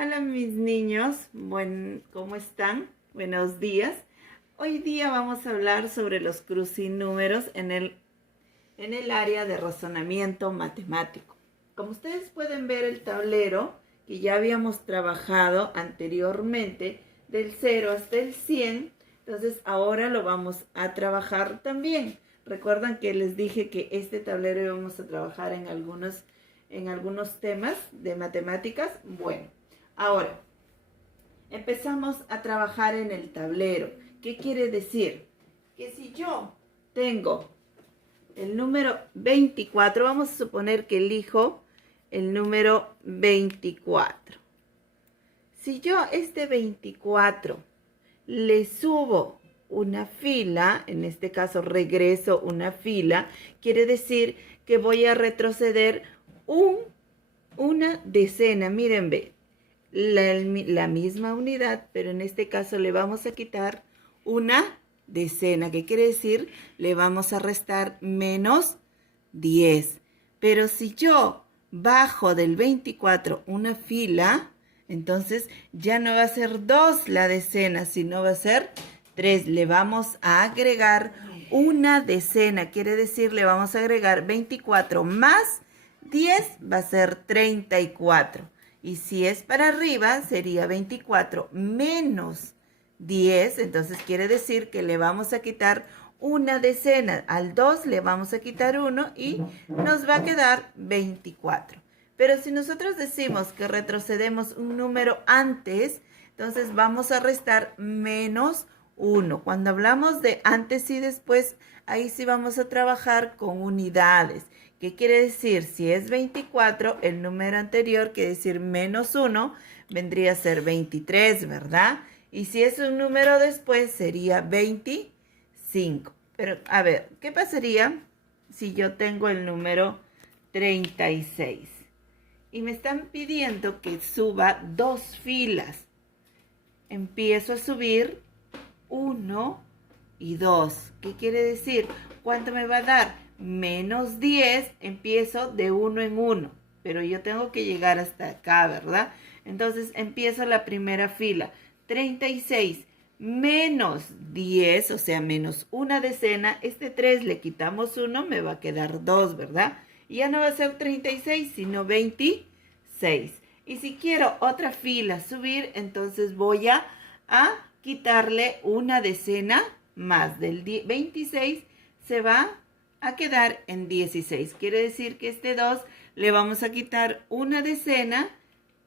Hola mis niños, ¿cómo están? Buenos días. Hoy día vamos a hablar sobre los crucinúmeros en el área de razonamiento matemático. Como ustedes pueden ver el tablero que ya habíamos trabajado anteriormente del 0 hasta el 100, entonces ahora lo vamos a trabajar también. Recuerdan que les dije que este tablero íbamos a trabajar en algunos temas de matemáticas. Bueno, ahora empezamos a trabajar en el tablero. ¿Qué quiere decir? Que si yo tengo el número 24, vamos a suponer que elijo el número 24. Si yo este 24 le subo una fila, en este caso regreso una fila, quiere decir que voy a retroceder una decena. Miren, ve, la misma unidad, pero en este caso le vamos a quitar una decena. ¿Qué quiere decir? Le vamos a restar menos 10. Pero si yo bajo del 24 una fila, entonces ya no va a ser 2 la decena, sino va a ser 3. Le vamos a agregar una decena. Quiere decir, le vamos a agregar 24 más 10 va a ser 34. Y si es para arriba, sería 24 menos 10. Entonces quiere decir que le vamos a quitar una decena. Al 2 le vamos a quitar 1 y nos va a quedar 24. Pero si nosotros decimos que retrocedemos un número antes, entonces vamos a restar menos 1. Cuando hablamos de antes y después, ahí sí vamos a trabajar con unidades. ¿Qué quiere decir? Si es 24, el número anterior, quiere decir menos 1, vendría a ser 23, ¿verdad? Y si es un número después, sería 25. Pero, a ver, ¿qué pasaría si yo tengo el número 36? Y me están pidiendo que suba 2 filas. Empiezo a subir 1 y 2. ¿Qué quiere decir? ¿Cuánto me va a dar? Menos 10, empiezo de 1 en 1. Pero yo tengo que llegar hasta acá, ¿verdad? Entonces empiezo la primera fila. 36 menos 10, o sea, menos una decena. Este 3 le quitamos 1, me va a quedar 2, ¿verdad? Y ya no va a ser 36, sino 26. Y si quiero otra fila subir, entonces voy a quitarle una decena más. Del 26 se va a quedar en 16. Quiere decir que este 2 le vamos a quitar una decena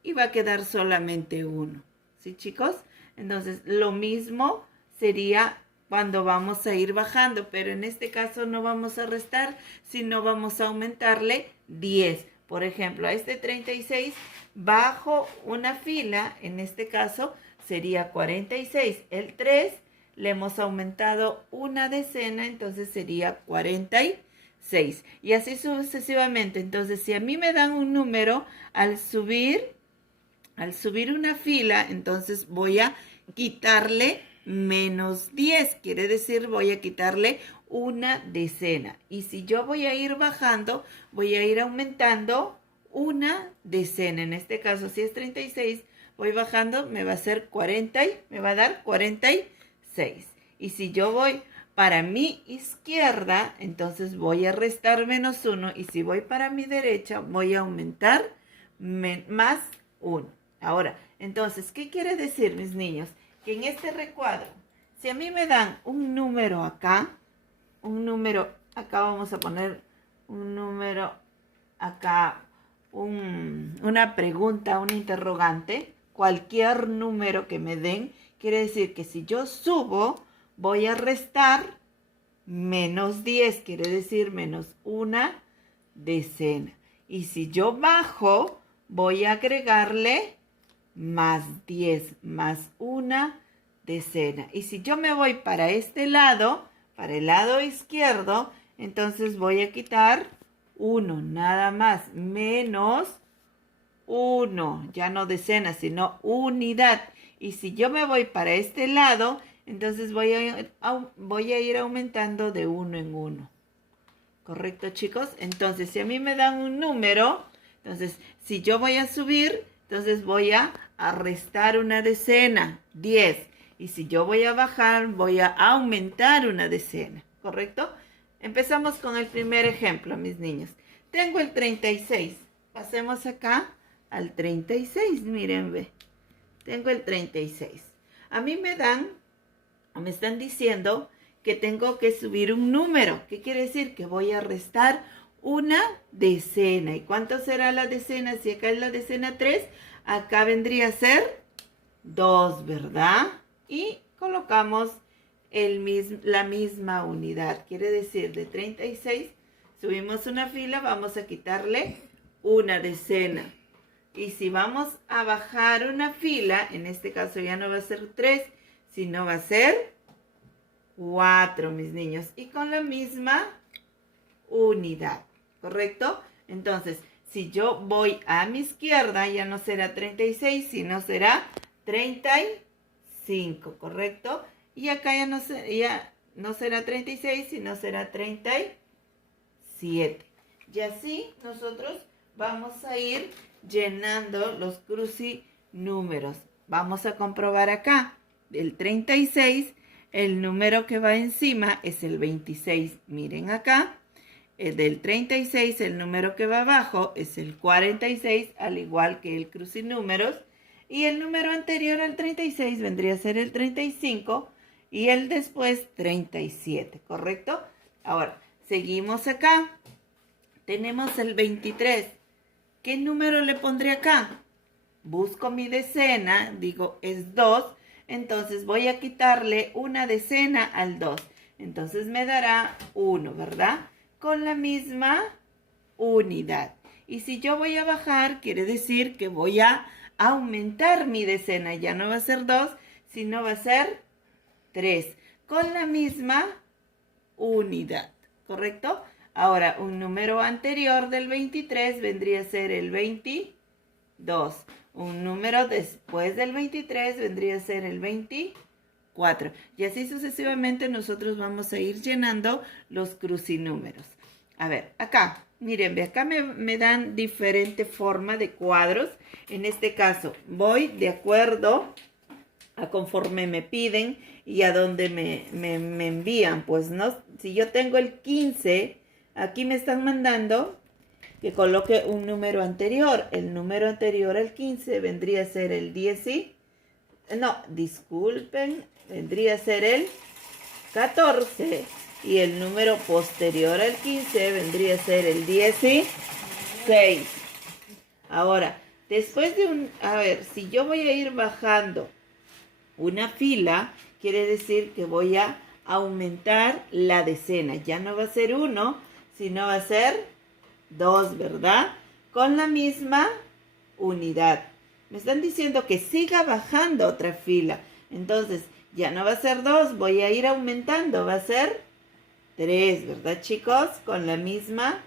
y va a quedar solamente 1. ¿Sí, chicos? Entonces, lo mismo sería cuando vamos a ir bajando, pero en este caso no vamos a restar, sino vamos a aumentarle 10. Por ejemplo, a este 36 bajo una fila, en este caso sería 46. El 3 le hemos aumentado una decena, entonces sería 46. Y así sucesivamente. Entonces, si a mí me dan un número al subir una fila, entonces voy a quitarle menos 10. Quiere decir, voy a quitarle una decena. Y si yo voy a ir bajando, voy a ir aumentando una decena. En este caso, si es 36, voy bajando, me va a hacer 40 y me va a dar 46. Y si yo voy para mi izquierda, entonces voy a restar menos 1. Y si voy para mi derecha, voy a aumentar más 1. Ahora, entonces, ¿qué quiere decir, mis niños? Que en este recuadro, si a mí me dan un número acá vamos a poner un número acá, una pregunta, un interrogante, cualquier número que me den, quiere decir que si yo subo, voy a restar menos 10, quiere decir menos una decena. Y si yo bajo, voy a agregarle más 10, más una decena. Y si yo me voy para este lado, para el lado izquierdo, entonces voy a quitar 1, nada más, menos 1, ya no decena, sino unidad. Y si yo me voy para este lado, entonces voy a ir aumentando de 1 en 1. ¿Correcto, chicos? Entonces, si a mí me dan un número, entonces, si yo voy a subir, Entonces voy a restar una decena, 10. Y si yo voy a bajar, voy a aumentar una decena, ¿correcto? Empezamos con el primer ejemplo, mis niños. Tengo el 36. Pasemos acá al 36, miren, ve. Tengo el 36. A mí me están diciendo que tengo que subir un número. ¿Qué quiere decir? Que voy a restar una decena. ¿Y cuánto será la decena? Si acá es la decena 3, acá vendría a ser 2, ¿verdad? Y colocamos la misma unidad. Quiere decir, de 36, subimos una fila, vamos a quitarle una decena. Y si vamos a bajar una fila, en este caso ya no va a ser 3, sino va a ser 4, mis niños. Y con la misma unidad, ¿correcto? Entonces, si yo voy a mi izquierda, ya no será 36, sino será 35, ¿correcto? Y acá ya no será 36, sino será 37. Y así nosotros vamos a ir llenando los crucinúmeros. Vamos a comprobar acá. Del 36, el número que va encima es el 26. Miren acá. Del 36, el número que va abajo es el 46, al igual que el crucinúmeros. Y el número anterior al 36 vendría a ser el 35 y el después 37, ¿correcto? Ahora, seguimos acá. Tenemos el 23. ¿Qué número le pondré acá? Busco mi decena, digo es 2, entonces voy a quitarle una decena al 2. Entonces me dará 1, ¿verdad? Con la misma unidad. Y si yo voy a bajar, quiere decir que voy a aumentar mi decena. Ya no va a ser 2, sino va a ser 3. Con la misma unidad, ¿correcto? Ahora, un número anterior del 23 vendría a ser el 22. Un número después del 23 vendría a ser el 24. Y así sucesivamente nosotros vamos a ir llenando los crucinúmeros. A ver, acá, miren, acá me dan diferente forma de cuadros. En este caso, voy de acuerdo a conforme me piden y a donde me envían. Pues no, si yo tengo el 15... Aquí me están mandando que coloque un número anterior. El número anterior al 15 vendría a ser el 10 no, disculpen, vendría a ser el 14. Y el número posterior al 15 vendría a ser el 16. Ahora, después de a ver, si yo voy a ir bajando una fila, quiere decir que voy a aumentar la decena. Ya no va a ser 1, sino va a ser 2, ¿verdad? Con la misma unidad. Me están diciendo que siga bajando otra fila. Entonces, ya no va a ser 2, voy a ir aumentando. Va a ser 3, ¿verdad, chicos? Con la misma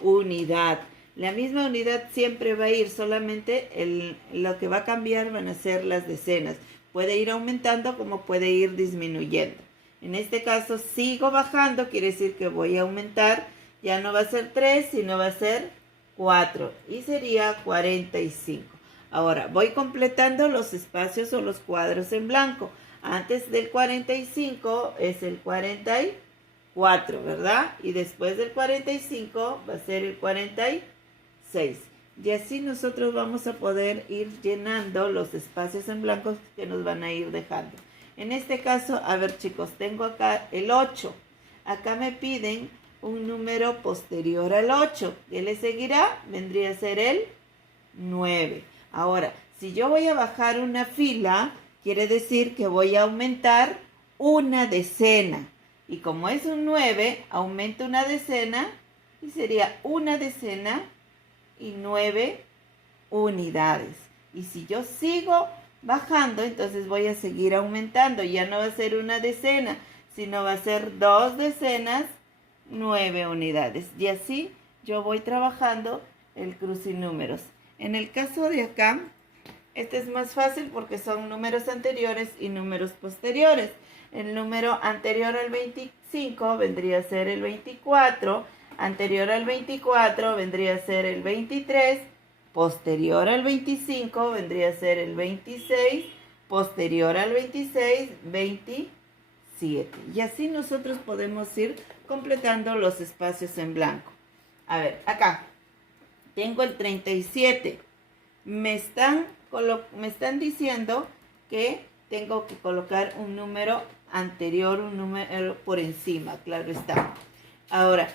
unidad. La misma unidad siempre va a ir, solamente lo que va a cambiar van a ser las decenas. Puede ir aumentando como puede ir disminuyendo. En este caso, sigo bajando, quiere decir que voy a aumentar. Ya no va a ser 3, sino va a ser 4. Y sería 45. Ahora, voy completando los espacios o los cuadros en blanco. Antes del 45 es el 44, ¿verdad? Y después del 45 va a ser el 46. Y así nosotros vamos a poder ir llenando los espacios en blanco que nos van a ir dejando. En este caso, a ver chicos, tengo acá el 8. Acá me piden un número posterior al 8. ¿Qué le seguirá? Vendría a ser el 9. Ahora, si yo voy a bajar una fila, quiere decir que voy a aumentar una decena. Y como es un 9, aumento una decena y sería una decena y 9 unidades. Y si yo sigo bajando, entonces voy a seguir aumentando. Ya no va a ser una decena, sino va a ser 2 decenas, 9 unidades. Y así yo voy trabajando el crucinúmeros. En el caso de acá, este es más fácil porque son números anteriores y números posteriores. El número anterior al 25 vendría a ser el 24. Anterior al 24 vendría a ser el 23. Posterior al 25 vendría a ser el 26. Posterior al 26, 27. Y así nosotros podemos ir completando los espacios en blanco. A ver, acá tengo el 37. Me están diciendo que tengo que colocar un número anterior, un número por encima, claro está. Ahora,